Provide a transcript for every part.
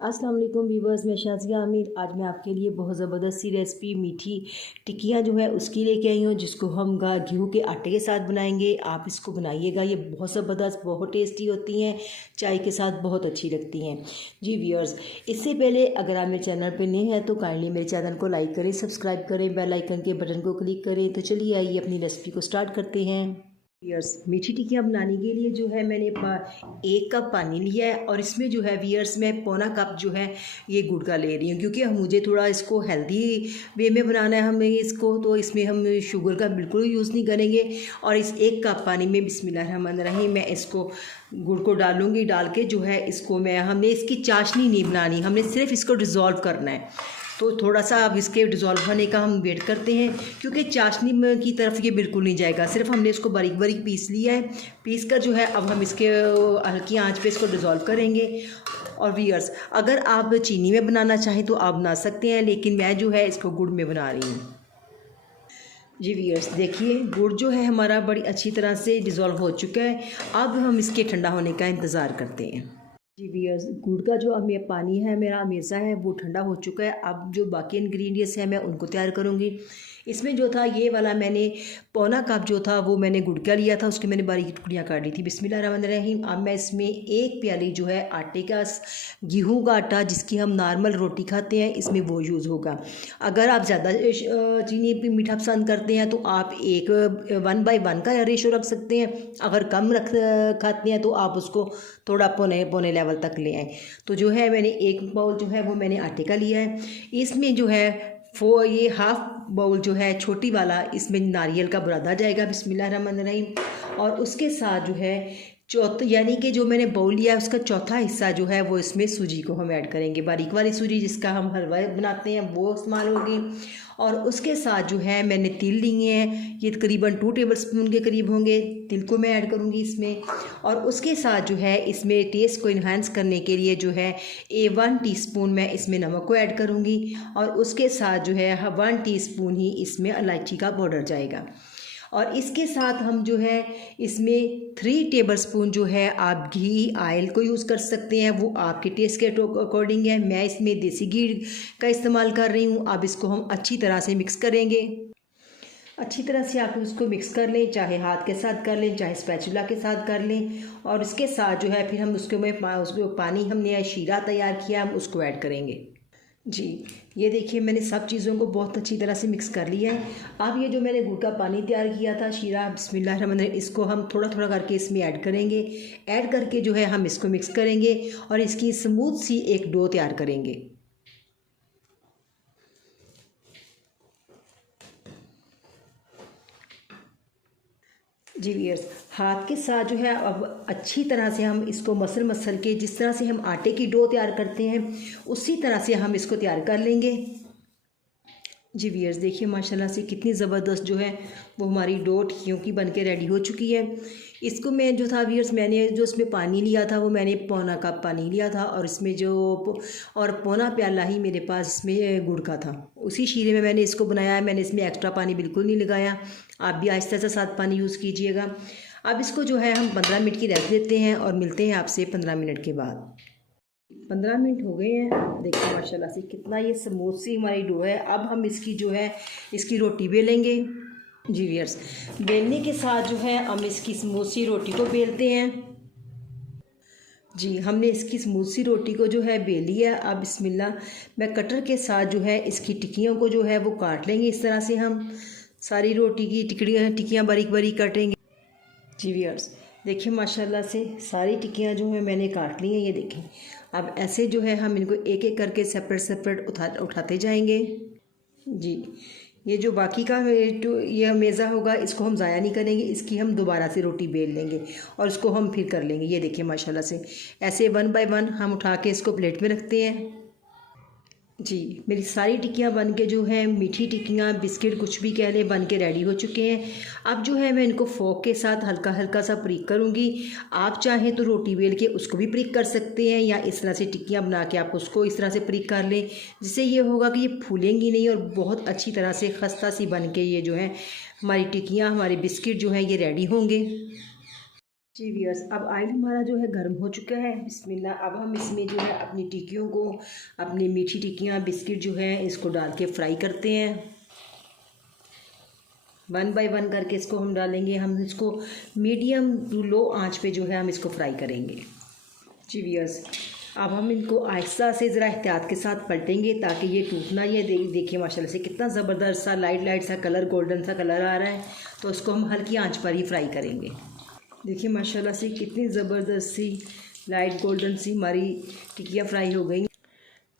अस्सलाम वालेकुम व्यूवर्स, मैं शाज़िया आमिर। आज मैं आपके लिए बहुत ज़बरदस्त सी रेसिपी मीठी टिक्कियाँ जो है उसकी लेके आई हूँ, जिसको हम गेहूँ के आटे के साथ बनाएंगे। आप इसको बनाइएगा, ये बहुत ज़बरदस्त, बहुत टेस्टी होती हैं, चाय के साथ बहुत अच्छी लगती हैं। जी व्यूअर्स, इससे पहले अगर आप मेरे चैनल पर नए हैं तो काइंडली मेरे चैनल को लाइक करें, सब्सक्राइब करें, बेल आइकन के बटन को क्लिक करें। तो चलिए आइए अपनी रेसिपी को स्टार्ट करते हैं। वियर्स, मीठी टिक्कियाँ बनाने के लिए जो है मैंने 1 कप पानी लिया है और इसमें जो है वियर्स मैं पौना कप जो है ये गुड़ का ले रही हूँ, क्योंकि मुझे थोड़ा इसको हेल्दी वे में बनाना है हमें इसको। तो इसमें हम शुगर का बिल्कुल यूज़ नहीं करेंगे। और इस 1 कप पानी में बिस्मिल्लाहिर्रहमानिर्रहीम मैं इसको गुड़ को डालूँगी। डाल के जो है इसको हमने इसकी चाशनी नहीं बनानी, हमने सिर्फ इसको डिज़ोल्व करना है। तो थोड़ा सा अब इसके डिज़ोल्व होने का हम वेट करते हैं, क्योंकि चाशनी की तरफ ये बिल्कुल नहीं जाएगा। सिर्फ हमने इसको बारीक बारीक पीस लिया है। पीस कर जो है अब हम इसके हल्की आंच पे इसको डिज़ोल्व करेंगे। और व्यूअर्स, अगर आप चीनी में बनाना चाहें तो आप बना सकते हैं, लेकिन मैं जो है इसको गुड़ में बना रही हूँ। जी व्यूअर्स, देखिए गुड़ जो है हमारा बड़ी अच्छी तरह से डिज़ोल्व हो चुका है। अब हम इसके ठंडा होने का इंतज़ार करते हैं। जी व्यूअर्स, गुड़ का जो अब ये पानी है मेरा मेज़ा है वो ठंडा हो चुका है। अब जो बाकी इंग्रेडिएंट्स हैं मैं उनको तैयार करूँगी। इसमें जो था ये वाला मैंने पौना कप जो था वो मैंने गुड़ का लिया था, उसकी मैंने बारीक टुकड़ियाँ काट ली थी। बिस्मिल्लाहिर्रहमानिर्रहीम। अब मैं इसमें 1 प्याली जो है आटे का, गेहूँ का आटा जिसकी हम नॉर्मल रोटी खाते हैं, इसमें वो यूज़ होगा। अगर आप ज़्यादा चीनी मीठा पसंद करते हैं तो आप 1:1 का रेशो रख सकते हैं। अगर कम खाते हैं तो आप उसको थोड़ा पौने पौने लेवल तक ले आएँ। तो जो है मैंने 1 बाउल जो है वो मैंने आटे का लिया है। इसमें जो है ये हाफ़ बाउल जो है छोटी वाला, इसमें नारियल का बुरादा जाएगा। बिस्मिल्लाहिर्रहमानिर्रहीम। और उसके साथ जो है यानी कि जो मैंने बाउल लिया है उसका चौथा हिस्सा जो है वो इसमें सूजी को हम ऐड करेंगे। बारीक वाली सूजी जिसका हम हलवा बनाते हैं वो इस्तेमाल होगी। और उसके साथ जो है मैंने तिल लिए हैं, ये तकरीबन 2 टेबलस्पून के करीब होंगे। तिल को मैं ऐड करूँगी इसमें। और उसके साथ जो है इसमें टेस्ट को इन्हांस करने के लिए जो है 1 टीस्पून मैं इसमें नमक को ऐड करूँगी। और उसके साथ जो है 1 टीस्पून ही इसमें इलायची का पाउडर जाएगा। और इसके साथ हम जो है इसमें 3 टेबलस्पून जो है आप घी ऑयल को यूज़ कर सकते हैं, वो आपके टेस्ट के अकॉर्डिंग है। मैं इसमें देसी घी का इस्तेमाल कर रही हूँ। अब इसको हम अच्छी तरह से मिक्स करेंगे। अच्छी तरह से आप उसको मिक्स कर लें, चाहे हाथ के साथ कर लें, चाहे स्पैचुला के साथ कर लें। और इसके साथ जो है फिर हम उसको पानी हमने शीरा तैयार किया हम उसको ऐड करेंगे। जी, ये देखिए मैंने सब चीज़ों को बहुत अच्छी तरह से मिक्स कर लिया है। अब ये जो मैंने गुड़ का पानी तैयार किया था शीरा, बिस्मिल्लाहिर्रहमानिर्रहीम, इसको हम थोड़ा थोड़ा करके इसमें ऐड करेंगे। ऐड करके जो है हम इसको मिक्स करेंगे और इसकी स्मूथ सी एक डो तैयार करेंगे। जी वियर्स, हाथ के साथ जो है अब अच्छी तरह से हम इसको मसल के, जिस तरह से हम आटे की डो तैयार करते हैं उसी तरह से हम इसको तैयार कर लेंगे। जी वियर्स, देखिए माशाल्लाह से कितनी ज़बरदस्त जो है वो हमारी डो टिक्कियों की बन के रेडी हो चुकी है। इसको मैं जो था वियर्स, मैंने जो इसमें पानी लिया था वो मैंने पौना कप पानी लिया था। और इसमें और पौना प्याला ही मेरे पास इसमें गुड़ का था, उसी शीरे में मैंने इसको बनाया है। मैंने इसमें एक्स्ट्रा पानी बिल्कुल नहीं लगाया। आप भी आहिस्ता से साथ पानी यूज़ कीजिएगा। अब इसको जो है हम 15 मिनट की रेस्ट देते हैं और मिलते हैं आपसे 15 मिनट के बाद। 15 मिनट हो गए हैं। देखिए माशाल्लाह से कितना ये स्मूथ सी हमारी डो है। अब हम इसकी जो है इसकी रोटी बेलेंगे। जी वियर्स, बेलने के साथ जो है हम इसकी स्मूथ सी रोटी को बेलते हैं। जी, हमने इसकी स्मूथ सी रोटी को जो है बेली है। अब बिस्मिल्लाह, मैं कटर के साथ जो है इसकी टिक्कियों को जो है वो काट लेंगे। इस तरह से हम सारी रोटी की टिक्कियाँ बारीक बारीक काटेंगे। जी वियर्स, देखिए माशाल्लाह से सारी टिक्कियाँ जो है मैंने काट ली हैं, ये देखें। अब ऐसे जो है हम इनको एक एक करके सेपरेट उठाते जाएंगे। जी, ये जो बाकी का ये मेज़ा होगा इसको हम ज़ाया नहीं करेंगे, इसकी हम दोबारा से रोटी बेल लेंगे और इसको हम फिर कर लेंगे। ये देखिए माशाल्लाह से ऐसे 1 बाय 1 हम उठा के इसको प्लेट में रखते हैं। जी, मेरी सारी टिक्कियाँ बन के जो हैं, मीठी टिक्कियाँ, बिस्किट कुछ भी कह लें, बन के रेडी हो चुके हैं। अब जो है मैं इनको फोक के साथ हल्का हल्का सा प्रीक करूँगी। आप चाहें तो रोटी बेल के उसको भी प्रीक कर सकते हैं, या इस तरह से टिक्कियाँ बना के आप उसको इस तरह से प्रीक कर लें, जिससे ये होगा कि ये फूलेंगी नहीं और बहुत अच्छी तरह से खस्ता सी बन के ये जो है हमारी टिक्कियाँ, हमारे बिस्किट जो हैं ये रेडी होंगे। जी व्यूअर्स, अब ऑयल हमारा जो है गर्म हो चुका है। बिस्मिल्लाह। अब हम इसमें जो है अपनी टिक्कियों को, अपनी मीठी टिक्कियाँ बिस्किट जो है इसको डाल के फ्राई करते हैं। 1 बाय 1 करके इसको हम डालेंगे। हम इसको मीडियम टू लो आंच पे जो है हम इसको फ्राई करेंगे। जी व्यूअर्स, अब हम इनको आहिस्ता से ज़रा एहतियात के साथ पलटेंगे ताकि ये टूटना। ये देखिए माशाल्लाह से कितना ज़बरदस्त सा लाइट लाइट सा कलर, गोल्डन सा कलर आ रहा है। तो इसको हम हल्की आंच पर ही फ्राई करेंगे। देखिए माशाल्लाह से कितनी ज़बरदस्त सी लाइट गोल्डन सी हमारी टिक्कियाँ फ्राई हो गई।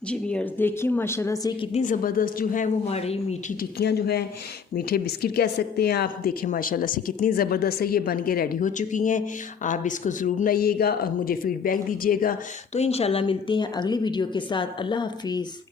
जी व्यूअर्स, देखिए माशाल्लाह से कितनी ज़बरदस्त जो है वो हमारी मीठी टिक्कियाँ जो है, मीठे बिस्किट कह सकते हैं आप। देखिए माशाल्लाह से कितनी ज़बरदस्त है, ये बन के रेडी हो चुकी हैं। आप इसको ज़रूर बनाइएगा और मुझे फ़ीडबैक दीजिएगा। तो इंशाल्लाह मिलते हैं अगली वीडियो के साथ। अल्लाह हाफिज़।